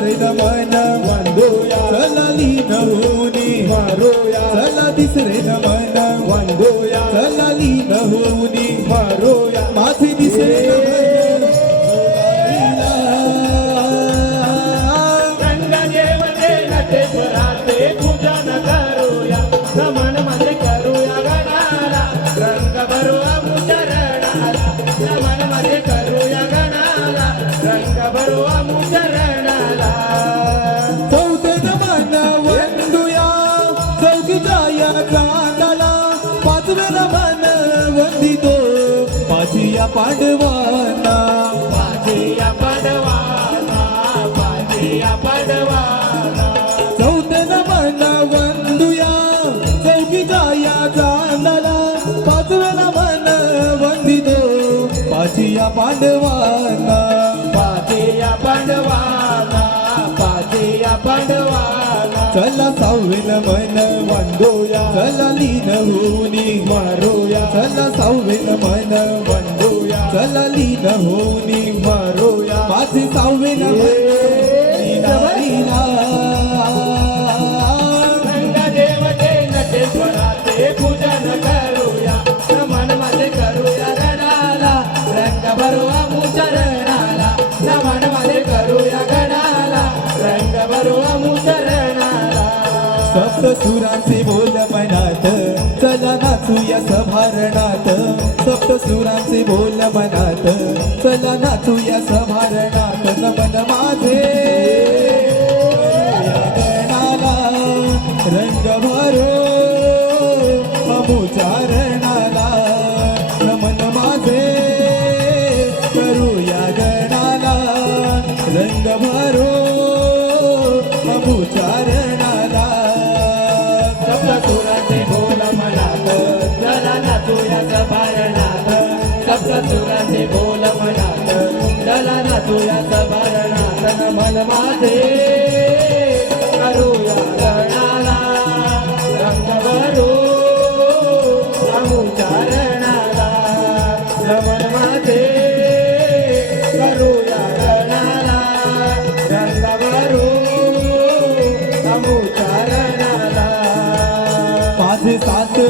चला तिसरे नमन वंदूया चला लीन होऊनी मारूया चला तिसरे नमन वंदूया चला वंदितो पाचिया पांडवांना. पाजिया पडवाना पाजिया पडवाना. चौथे नमन वंदुया चौकीच्या या कांदाला पाचवे नमन वंदितो. पाचिया पांडवांना चला सहावे नमन वंदूया चला लीन होऊनी मारूया. चला सहावे नमन वंदूया चला लीन होऊनी मारूया. माझे सहावे नमन लीना सप्त सुरांचे बोल मनात. चला नाचूया सभारणात सप्त सुरांचे बोल मनात. चला नाचूया सभारणात नमन माझे. सप्तसुराचे बोल मनात जरा नाचूया सभारणात नमन माझे. करूया गणाला रंग भरू अमुचारणाला माझे. करूया गणाला रंग भरू माझे सातवे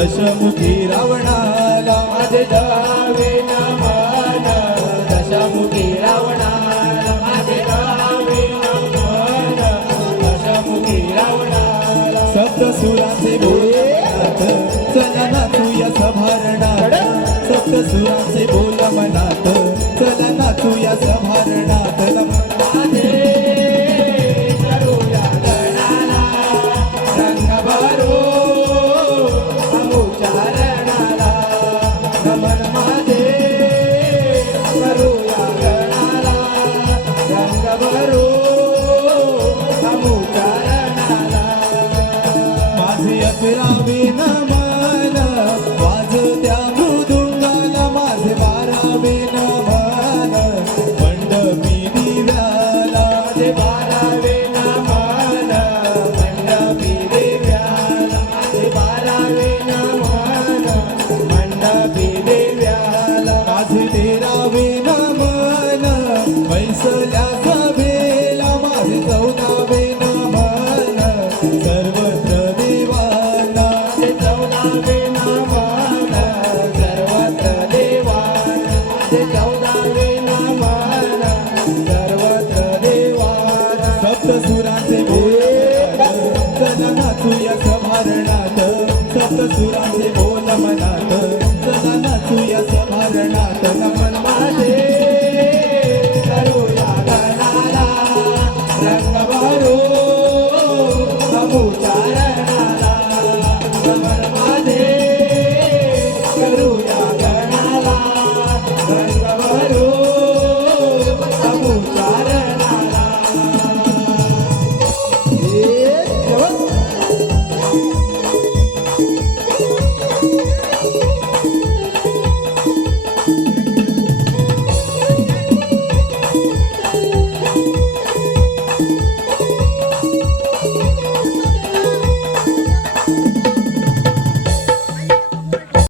दशमुखी रावणाला माझे दावे नमन. दशमुखी रावणाला माझे दावे नमन. दशमुखी रावणाला सप्त सुराचे बोलनात चला नाचूया सभारणात. सप्तसुराचे बोल मनात. चला नाचूया सभारणात. না सप्तसुराचे भोळे सप्तनाथू या